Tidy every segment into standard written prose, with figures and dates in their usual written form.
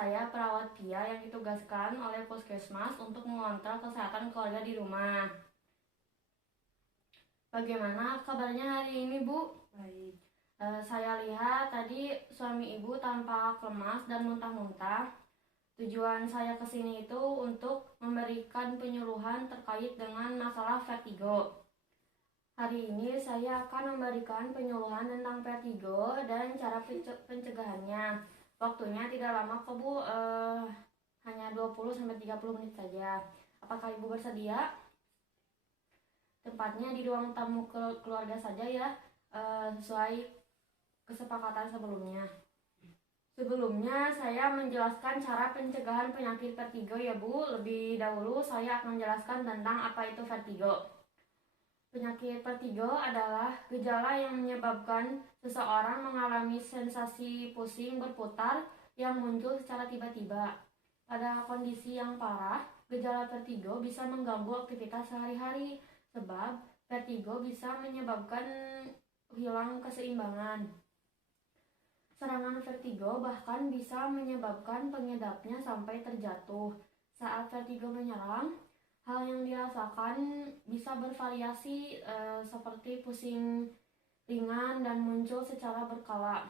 Saya perawat pria yang ditugaskan oleh puskesmas untuk mengontrol kesehatan keluarga di rumah. Bagaimana kabarnya hari ini, Bu? Baik. Saya lihat tadi suami Ibu tampak lemas dan muntah-muntah. Tujuan saya ke sini itu untuk memberikan penyuluhan terkait dengan masalah vertigo. Hari ini saya akan memberikan penyuluhan tentang vertigo dan cara pencegahannya. Waktunya tidak lama kok, Bu, hanya 20-30 menit saja. Apakah Ibu bersedia? Tempatnya di ruang tamu keluarga saja ya, sesuai kesepakatan sebelumnya. Sebelumnya saya menjelaskan cara pencegahan penyakit vertigo ya Bu. Lebih dahulu saya akan menjelaskan tentang apa itu vertigo. Penyakit vertigo adalah gejala yang menyebabkan seseorang mengalami sensasi pusing berputar yang muncul secara tiba-tiba. Pada kondisi yang parah, gejala vertigo bisa mengganggu aktivitas sehari-hari sebab vertigo bisa menyebabkan hilang keseimbangan. Serangan vertigo bahkan bisa menyebabkan pengidapnya sampai terjatuh. Saat vertigo menyerang, hal yang dirasakan bisa bervariasi seperti pusing ringan dan muncul secara berkala.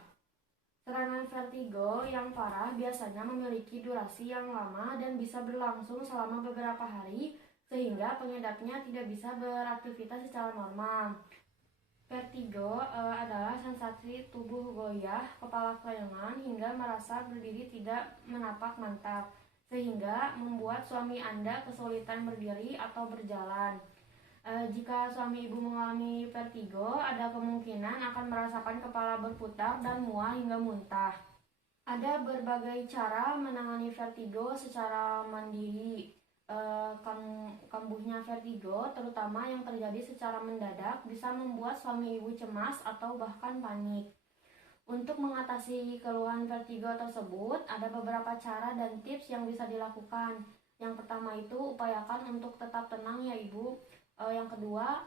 Serangan vertigo yang parah biasanya memiliki durasi yang lama dan bisa berlangsung selama beberapa hari sehingga pengidapnya tidak bisa beraktivitas secara normal. Vertigo adalah sensasi tubuh goyah, kepala kelengan hingga merasa berdiri tidak menapak mantap, sehingga membuat suami Anda kesulitan berdiri atau berjalan. Jika suami Ibu mengalami vertigo, ada kemungkinan akan merasakan kepala berputar dan mual hingga muntah. Ada berbagai cara menangani vertigo secara mandiri. Kambuhnya vertigo, terutama yang terjadi secara mendadak, bisa membuat suami Ibu cemas atau bahkan panik. Untuk mengatasi keluhan vertigo tersebut, ada beberapa cara dan tips yang bisa dilakukan. Yang pertama itu, upayakan untuk tetap tenang ya Ibu. Yang kedua,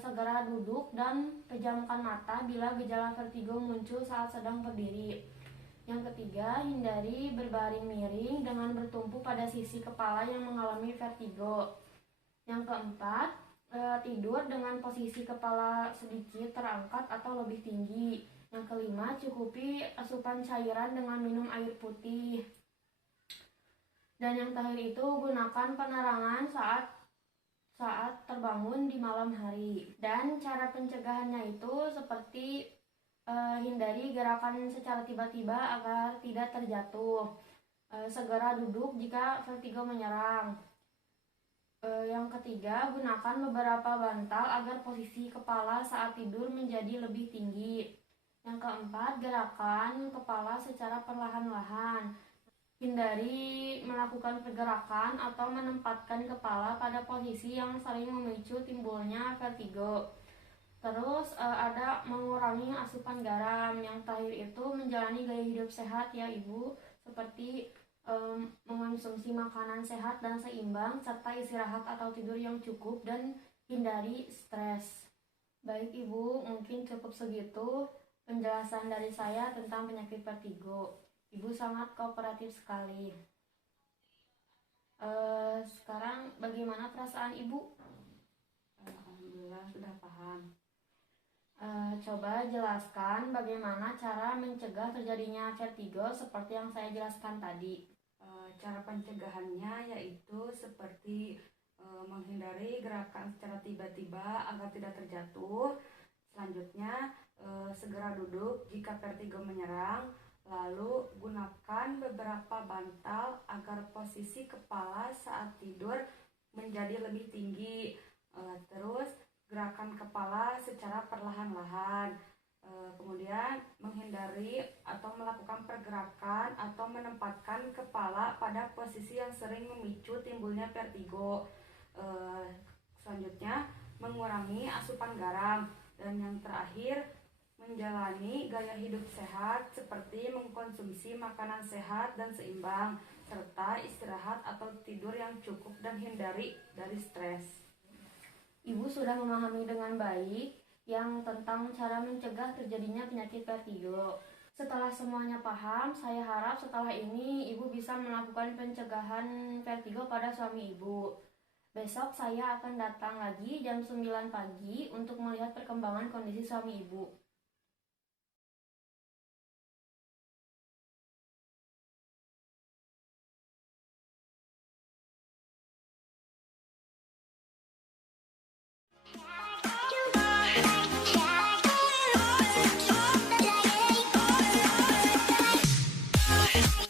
segera duduk dan pejamkan mata bila gejala vertigo muncul saat sedang berdiri. Yang ketiga, hindari berbaring miring dengan bertumpu pada sisi kepala yang mengalami vertigo. Yang keempat, tidur dengan posisi kepala sedikit terangkat atau lebih tinggi. Yang kelima, cukupi asupan cairan dengan minum air putih. Dan yang terakhir itu, gunakan penerangan saat terbangun di malam hari. Dan cara pencegahannya itu seperti hindari gerakan secara tiba-tiba agar tidak terjatuh. Segera duduk jika vertigo menyerang. Yang ketiga, gunakan beberapa bantal agar posisi kepala saat tidur menjadi lebih tinggi. Yang keempat, gerakan kepala secara perlahan-lahan. Hindari melakukan pergerakan atau menempatkan kepala pada posisi yang sering memicu timbulnya vertigo. Terus ada mengurangi asupan garam. Yang terakhir itu menjalani gaya hidup sehat ya Ibu, seperti mengonsumsi makanan sehat dan seimbang, serta istirahat atau tidur yang cukup dan hindari stres. Baik Ibu, mungkin cukup segitu penjelasan dari saya tentang penyakit vertigo. Ibu sangat kooperatif sekali. Sekarang bagaimana perasaan Ibu? Alhamdulillah sudah paham. Coba jelaskan bagaimana cara mencegah terjadinya vertigo seperti yang saya jelaskan tadi. Cara pencegahannya yaitu seperti menghindari gerakan secara tiba-tiba agar tidak terjatuh. Selanjutnya, segera duduk jika vertigo menyerang. Lalu gunakan beberapa bantal agar posisi kepala saat tidur menjadi lebih tinggi. Terus gerakan kepala secara perlahan-lahan. Kemudian menghindari atau melakukan pergerakan atau menempatkan kepala pada posisi yang sering memicu timbulnya vertigo. Selanjutnya mengurangi asupan garam. Dan yang terakhir, menjalani gaya hidup sehat seperti mengkonsumsi makanan sehat dan seimbang, serta istirahat atau tidur yang cukup dan hindari dari stres. Ibu sudah memahami dengan baik yang tentang cara mencegah terjadinya penyakit vertigo. Setelah semuanya paham, saya harap setelah ini Ibu bisa melakukan pencegahan vertigo pada suami Ibu. Besok saya akan datang lagi jam 9 pagi untuk melihat perkembangan kondisi suami Ibu.